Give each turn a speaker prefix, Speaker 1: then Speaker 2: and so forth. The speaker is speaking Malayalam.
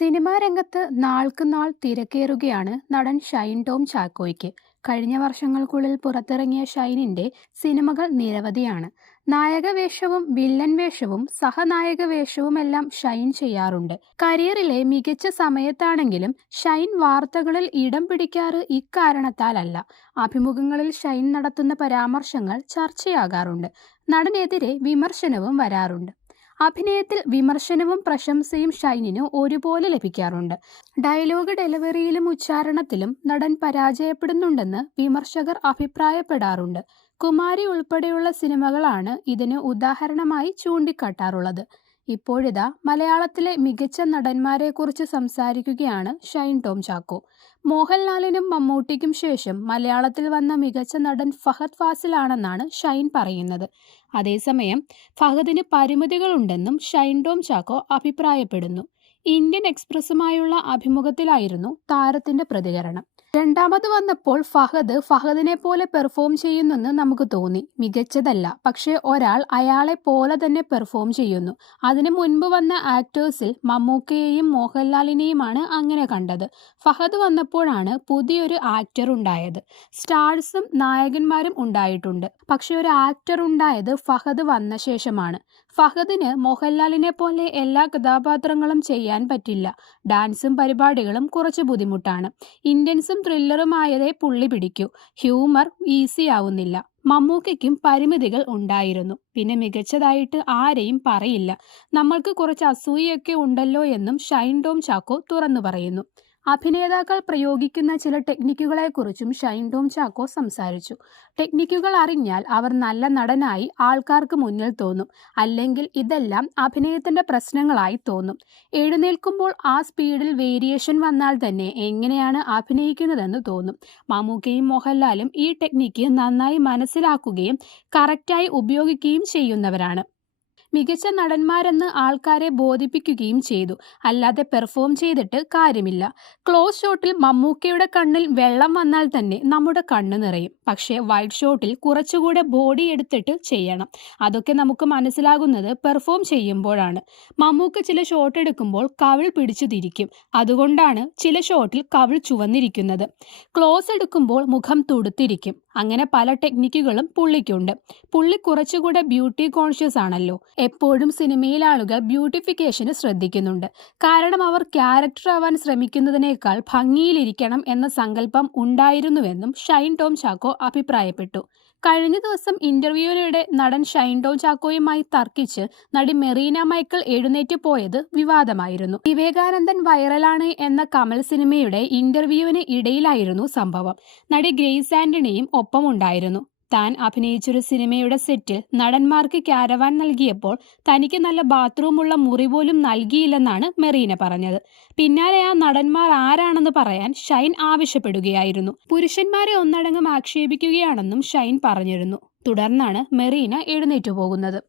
Speaker 1: സിനിമാ രംഗത്ത് നാൾക്കുനാൾ തിരക്കേറുകയാണ് നടൻ ഷൈൻ ടോം ചാക്കോയ്ക്ക്. കഴിഞ്ഞ വർഷങ്ങൾക്കുള്ളിൽ പുറത്തിറങ്ങിയ ഷൈനിന്റെ സിനിമകൾ നിരവധിയാണ്. നായകവേഷവും വില്ലൻ വേഷവും സഹനായക വേഷവുമെല്ലാം ഷൈൻ ചെയ്യാറുണ്ട്. കരിയറിലെ മികച്ച സമയത്താണെങ്കിലും ഷൈൻ വാർത്തകളിൽ ഇടം പിടിക്കാറ് ഇക്കാരണത്താലല്ല. അഭിമുഖങ്ങളിൽ ഷൈൻ നടത്തുന്ന പരാമർശങ്ങൾ ചർച്ചയാകാറുണ്ട്. നടനെതിരെ വിമർശനവും വരാറുണ്ട്. അഭിനയത്തിൽ വിമർശനവും പ്രശംസയും ഷൈനിന് ഒരുപോലെ ലഭിക്കാറുണ്ട്. ഡയലോഗ് ഡെലിവറിയിലും ഉച്ചാരണത്തിലും നടൻ പരാജയപ്പെടുന്നുണ്ടെന്ന് വിമർശകർ അഭിപ്രായപ്പെടാറുണ്ട്. കുമാരി ഉൾപ്പെടെയുള്ള സിനിമകളാണ് ഇതിന് ഉദാഹരണമായി ചൂണ്ടിക്കാട്ടാറുള്ളത്. ഇപ്പോഴിതാ മലയാളത്തിലെ മികച്ച നടന്മാരെക്കുറിച്ച് സംസാരിക്കുകയാണ് ഷൈൻ ടോം ചാക്കോ. മോഹൻലാലിനും മമ്മൂട്ടിക്കും ശേഷം മലയാളത്തിൽ വന്ന മികച്ച നടൻ ഫഹദ് ഫാസിലാണെന്നാണ് ഷൈൻ പറയുന്നത്. അതേസമയം ഫഹദിന് പരിമിതികളുണ്ടെന്നും ഷൈൻ ടോം ചാക്കോ അഭിപ്രായപ്പെടുന്നു. ഇന്ത്യൻ എക്സ്പ്രസുമായുള്ള അഭിമുഖത്തിലായിരുന്നു താരത്തിന്റെ പ്രതികരണം. രണ്ടാമത് വന്നപ്പോൾ ഫഹദ് ഫഹദിനെ പോലെ പെർഫോം ചെയ്യുന്നെന്ന് നമുക്ക് തോന്നി. മികച്ചതല്ല. പക്ഷേ ഒരാൾ അയാളെ പോലെ തന്നെ പെർഫോം ചെയ്യുന്നു. അതിന് മുൻപ് വന്ന ആക്ടേഴ്സിൽ മമ്മൂക്കയെയും മോഹൻലാലിനെയുമാണ് അങ്ങനെ കണ്ടത്. ഫഹദ് വന്നപ്പോഴാണ് പുതിയൊരു ആക്ടർ ഉണ്ടായത് സ്റ്റാർസും നായകന്മാരും ഉണ്ടായിട്ടുണ്ട്. പക്ഷേ ഒരു ആക്ടർ ഉണ്ടായത് ഫഹദ് വന്ന ശേഷമാണ്. ഫഹദിന് മോഹൻലാലിനെ പോലെ എല്ലാ കഥാപാത്രങ്ങളും ചെയ്യാൻ പറ്റില്ല. ഡാൻസും പരിപാടികളും കുറച്ച് ബുദ്ധിമുട്ടാണ്. ഇന്ത്യൻസും ത്രില്ലറുമായതേ പുള്ളി പിടിക്കൂ. ഹ്യൂമർ ഈസി ആവുന്നില്ല മമ്മൂക്കയ്ക്കും പരിമിതികൾ ഉണ്ടായിരുന്നു. പിന്നെ മികച്ചതായിട്ട് ആരെയും പറയില്ല. നമ്മൾക്ക് കുറച്ച് അസൂയയൊക്കെ ഉണ്ടല്ലോ എന്നും ഷൈൻ ചാക്കോ തുറന്നു പറയുന്നു. അഭിനേതാക്കൾ പ്രയോഗിക്കുന്ന ചില ടെക്നിക്കുകളെക്കുറിച്ചും ഷൈൻ ടോം ചാക്കോ സംസാരിച്ചു. ടെക്നിക്കുകൾ അറിഞ്ഞാൽ അവർ നല്ല നടനായി ആൾക്കാർക്ക് മുന്നിൽ തോന്നും. അല്ലെങ്കിൽ ഇതെല്ലാം അഭിനയത്തിന്റെ പ്രശ്നങ്ങളായി തോന്നും. എഴുന്നേൽക്കുമ്പോൾ ആ സ്പീഡിൽ വേരിയേഷൻ വന്നാൽ തന്നെ എങ്ങനെയാണ് അഭിനയിക്കുന്നതെന്ന് തോന്നും. മമ്മൂക്കയും മോഹൻലാലും ഈ ടെക്നിക്ക് നന്നായി മനസ്സിലാക്കുകയും കറക്റ്റായി ഉപയോഗിക്കുകയും ചെയ്യുന്നവരാണ്. മികച്ച നടന്മാരെന്ന് ആൾക്കാരെ ബോധിപ്പിക്കുകയും ചെയ്തു. അല്ലാതെ പെർഫോം ചെയ്തിട്ട് കാര്യമില്ല. ക്ലോസ് ഷോട്ടിൽ മമ്മൂക്കയുടെ കണ്ണിൽ വെള്ളം വന്നാൽ തന്നെ നമ്മുടെ കണ്ണ് നിറയും. പക്ഷേ വൈഡ് ഷോട്ടിൽ കുറച്ചുകൂടെ ബോഡി എടുത്തിട്ട് ചെയ്യണം. അതൊക്കെ നമുക്ക് മനസ്സിലാകുന്നത് പെർഫോം ചെയ്യുമ്പോഴാണ്. മമ്മൂക്ക ചില ഷോട്ട് എടുക്കുമ്പോൾ കവിൾ പിടിച്ചു തിരിക്കും. അതുകൊണ്ടാണ് ചില ഷോട്ടിൽ കവിൾ ചുവന്നിരിക്കുന്നത്. ക്ലോസ് എടുക്കുമ്പോൾ മുഖം തുടുത്തിരിക്കും. അങ്ങനെ പല ടെക്നിക്കുകളും പുള്ളിക്കുണ്ട്. പുള്ളി കുറച്ചുകൂടെ ബ്യൂട്ടി കോൺഷ്യസ് ആണല്ലോ. എപ്പോഴും സിനിമയിൽ ആളുകൾ ബ്യൂട്ടിഫിക്കേഷന് ശ്രദ്ധിക്കുന്നുണ്ട്. കാരണം അവർ ക്യാരക്ടർ ആവാൻ ശ്രമിക്കുന്നതിനേക്കാൾ ഭംഗിയിലിരിക്കണം എന്ന സങ്കല്പം ഉണ്ടായിരുന്നുവെന്നും ഷൈൻ ടോം ചാക്കോ അഭിപ്രായപ്പെട്ടു. കഴിഞ്ഞ ദിവസം ഇന്റർവ്യൂവിനിടെ നടൻ ഷൈൻ ടോം ചാക്കോയുമായി തർക്കിച്ച് നടി മെറീന മൈക്കിൾ എഴുന്നേറ്റ് പോയത് വിവാദമായിരുന്നു. വിവേകാനന്ദൻ വൈറലാണ് എന്ന കമൽ സിനിമയുടെ ഇന്റർവ്യൂവിന് ഇടയിലായിരുന്നു സംഭവം. നടി ഗ്രേസ് ആന്റണിയും ഒപ്പമുണ്ടായിരുന്നു. താൻ അഭിനയിച്ചൊരു സിനിമയുടെ സെറ്റിൽ നടന്മാർക്ക് ക്യാരവാൻ നൽകിയപ്പോൾ തനിക്ക് നല്ല ബാത്റൂമുള്ള മുറി പോലും നൽകിയില്ലെന്നാണ് മെറീന പറഞ്ഞത്. പിന്നാലെ ആ നടന്മാർ ആരാണെന്ന് പറയാൻ ഷൈൻ ആവശ്യപ്പെടുകയായിരുന്നു. പുരുഷന്മാരെ ഒന്നടങ്കം ആക്ഷേപിക്കുകയാണെന്നും ഷൈൻ പറഞ്ഞിരുന്നു. തുടർന്നാണ് മെറീന എഴുന്നേറ്റു പോകുന്നത്.